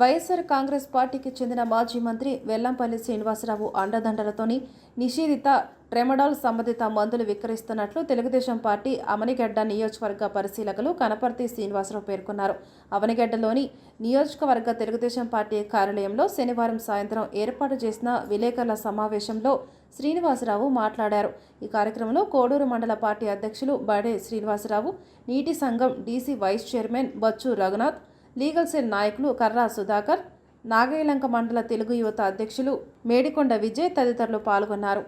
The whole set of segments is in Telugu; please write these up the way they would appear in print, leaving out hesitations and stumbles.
వైఎస్ఆర్ కాంగ్రెస్ పార్టీకి చెందిన మాజీ మంత్రి వెల్లంపల్లి శ్రీనివాసరావు అండదండలతోని నిషేధిత ట్రెమడాల్ సంబంధిత మందులు విక్రయిస్తున్నట్లు తెలుగుదేశం పార్టీ అవనిగడ్డ నియోజకవర్గ పరిశీలకులు కనపర్తి శ్రీనివాసరావు పేర్కొన్నారు. అవనిగడ్డలోని నియోజకవర్గ తెలుగుదేశం పార్టీ కార్యాలయంలో శనివారం సాయంత్రం ఏర్పాటు చేసిన విలేకరుల సమావేశంలో శ్రీనివాసరావు మాట్లాడారు. ఈ కార్యక్రమంలో కోడూరు మండల పార్టీ అధ్యక్షులు బడే శ్రీనివాసరావు, నీటి సంఘం DC vice chairman Bachchu Raghunath, legal cell నాయకులు కర్రా సుధాకర్, నాగయ్యలంక మండల తెలుగు యువత అధ్యక్షులు మేడికొండ విజయ్ తదితరులు పాల్గొన్నారు.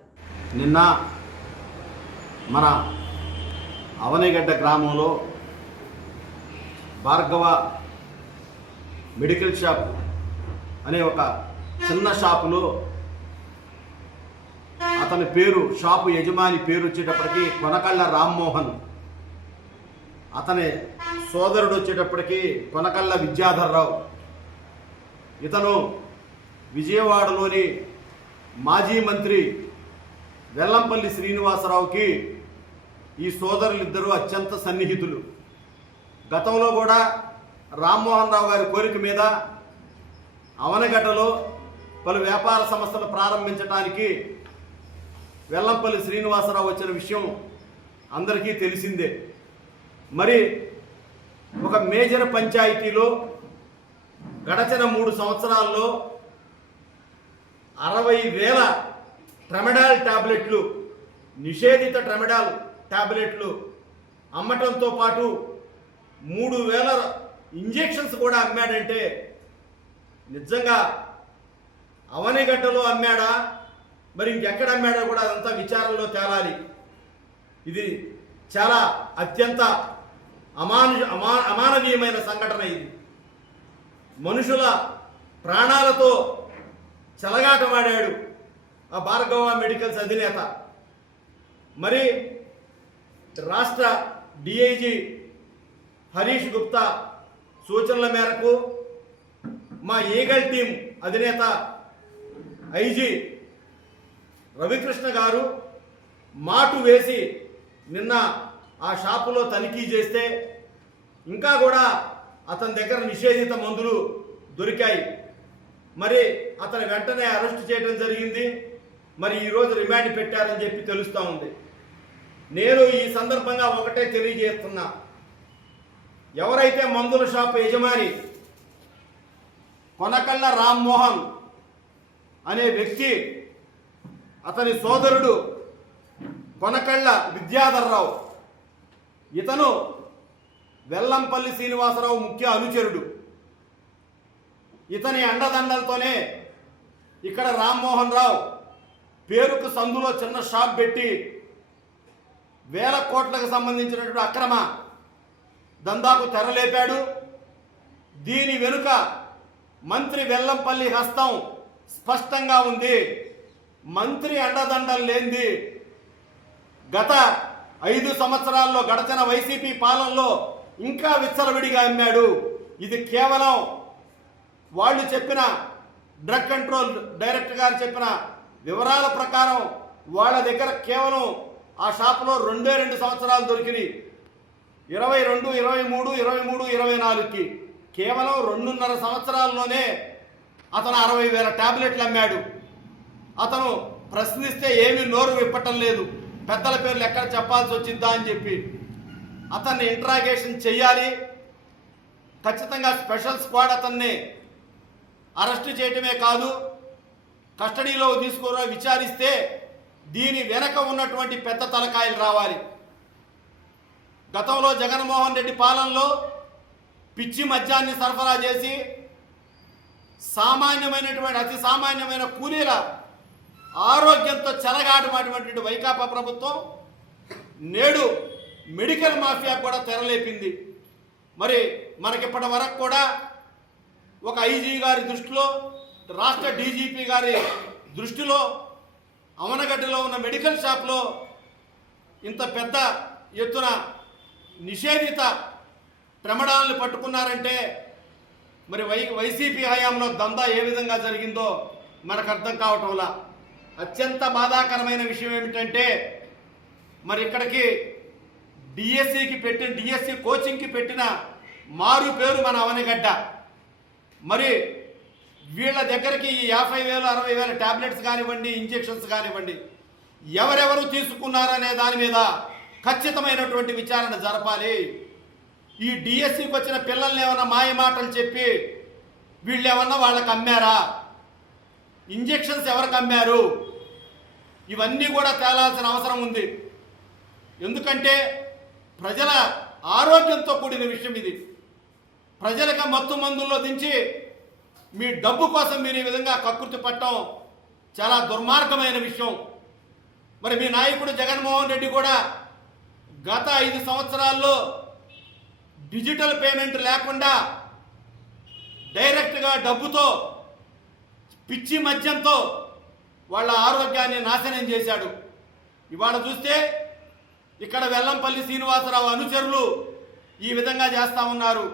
నిన్న మన అవనిగడ్డ గ్రామంలో భార్గవ మెడికల్ షాప్ అనే ఒక చిన్న షాపులో అతని పేరు, షాపు యజమాని పేరు వచ్చేటప్పటికి కొనకళ్ళ రామ్మోహన్, అతని సోదరుడు వచ్చేటప్పటికి కొనకళ్ళ విద్యాధర్రావు. ఇతను విజయవాడలోని మాజీ మంత్రి వెల్లంపల్లి శ్రీనివాసరావుకి ఈ సోదరులిద్దరూ అత్యంత సన్నిహితులు. గతంలో కూడా రామ్మోహన్ రావు గారి కోరిక మీద అవనగడ్డలో పలు వ్యాపార సంస్థలు ప్రారంభించడానికి వెల్లంపల్లి శ్రీనివాసరావు వచ్చిన విషయం అందరికీ తెలిసిందే. మరి ఒక మేజర్ పంచాయతీలో గడచిన 3 సంవత్సరాల్లో 60,000 ట్రెమడాల్ ట్యాబ్లెట్లు, నిషేధిత ట్రెమడాల్ ట్యాబ్లెట్లు అమ్మటంతో పాటు 3,000 ఇంజెక్షన్స్ కూడా అమ్మాడంటే నిజంగా అవనిగడ్డలో అమ్మాడా, మరి ఇంకెక్కడ అమ్మాడో కూడా అదంతా విచారణలో తేలాలి. ఇది చాలా అత్యంత అమానవీయమైన సంఘటన. ఇది మనుషుల ప్రాణాలతో చెలగాటమాడాడు ఆ భార్గవ మెడికల్స్ అధినేత. మరి రాష్ట్ర డిఐజీ హరీష్ గుప్తా సూచనల మేరకు మా ఈగల్ టీం అధినేత ఐజీ రవికృష్ణ గారు మాటు వేసి నిన్న ఆ షాపులో తనిఖీ చేస్తే ఇంకా కూడా అతని దగ్గర నిషేధిత మందులు దొరికాయి. మరి అతని వెంటనే అరెస్ట్ చేయడం జరిగింది. మరి ఈరోజు రిమాండ్ పెట్టారని చెప్పి తెలుస్తూ ఉంది. నేను ఈ సందర్భంగా ఒకటే తెలియజేస్తున్నా, ఎవరైతే మందుల షాపు యజమాని కొనకళ్ళ రామ్మోహన్ అనే వ్యక్తి, అతని సోదరుడు కొనకళ్ళ విద్యాధర్రావు, ఇతను వెల్లంపల్లి శ్రీనివాసరావు ముఖ్య అనుచరుడు. ఇతని అండదండలతోనే ఇక్కడ రామ్మోహన్ రావు పేరుకు సందులో చిన్న షాప్ పెట్టి వేల కోట్లకు సంబంధించినటువంటి అక్రమ దందాకు తెరలేపాడు. దీని వెనుక మంత్రి వెల్లంపల్లి హస్తం స్పష్టంగా ఉంది. మంత్రి అండదండలు లేనిది గత 5 సంవత్సరాల్లో గడచిన వైసీపీ పాలనలో ఇంకా విచ్చలవిడిగా అమ్మాడు. ఇది కేవలం వాళ్ళు చెప్పిన డ్రగ్ కంట్రోల్ డైరెక్టర్ గారు చెప్పిన వివరాల ప్రకారం వాళ్ళ దగ్గర కేవలం ఆ షాపులో 2 సంవత్సరాలు దొరికినాయి. 22, 23, 23, 24కి కేవలం 2.5 సంవత్సరాల్లోనే అతను 60,000 ట్యాబ్లెట్లు అమ్మాడు. అతను ప్రశ్నిస్తే ఏమీ నోరు విప్పటం లేదు. పెద్దల పేర్లు ఎక్కడ చెప్పాల్సి వచ్చిందా అని చెప్పి అతన్ని ఇంట్రాగేషన్ చెయ్యాలి. ఖచ్చితంగా స్పెషల్ స్క్వాడ్ అతన్ని అరెస్ట్ చేయటమే కాదు, కస్టడీలో తీసుకుని విచారిస్తే దీని వెనక ఉన్నటువంటి పెద్ద తలకాయలు రావాలి. గతంలో జగన్మోహన్ రెడ్డి పాలనలో పిచ్చి మద్యాన్ని సరఫరా చేసి సామాన్యమైనటువంటి అతి సామాన్యమైన కూలీల ఆరోగ్యంతో చెలగాటమైనటువంటి వైకాపా ప్రభుత్వం నేడు మెడికల్ మాఫియా కూడా తెరలేపింది. మరి మనకిప్పటి వరకు కూడా ఒక ఐజీ గారి దృష్టిలో, రాష్ట్ర డీజీపీ గారి దృష్టిలో అవనగడ్డలో ఉన్న మెడికల్ షాప్లో ఇంత పెద్ద ఎత్తున నిషేధిత ట్రెమడాల్ని పట్టుకున్నారంటే మరి వైసీపీ హయాంలో దందా ఏ విధంగా జరిగిందో మనకు అర్థం కావటంలా. అత్యంత బాధాకరమైన విషయం ఏమిటంటే మరి ఇక్కడికి డిఎస్సి కోచింగ్కి పెట్టిన మారు పేరు మన అవనిగడ్డ. మరి వీళ్ళ దగ్గరికి ఈ 50,000 60,000 టాబ్లెట్స్ కానివ్వండి, ఇంజెక్షన్స్ కానివ్వండి, ఎవరెవరు తీసుకున్నారనే దాని మీద ఖచ్చితమైనటువంటి విచారణ జరపాలి. ఈ డిఎస్సికి వచ్చిన పిల్లల్ని ఏమన్నా మాయ మాటలు చెప్పి వీళ్ళు ఏమన్నా వాళ్ళకి అమ్మారా, ఇంజెక్షన్స్ ఎవరికి అమ్మారు, ఇవన్నీ కూడా తేలాల్సిన అవసరం ఉంది. ఎందుకంటే ప్రజల ఆరోగ్యంతో కూడిన విషయం ఇది. ప్రజలకు మత్తు మందుల్లో దించి మీ డబ్బు కోసం మీరు ఈ విధంగా కకృతి పట్టడం చాలా దుర్మార్గమైన విషయం. మరి మీ నాయకుడు జగన్మోహన్ రెడ్డి కూడా గత 5 సంవత్సరాల్లో డిజిటల్ పేమెంట్ లేకుండా డైరెక్ట్గా డబ్బుతో, పిచ్చి మద్యంతో వాళ్ళ ఆరోగ్యాన్ని నాశనం చేశాడు. ఇవాళ చూస్తే ఇక్కడ వెల్లంపల్లి శ్రీనివాసరావు అనుచరులు ఈ విధంగా చేస్తా ఉన్నారు.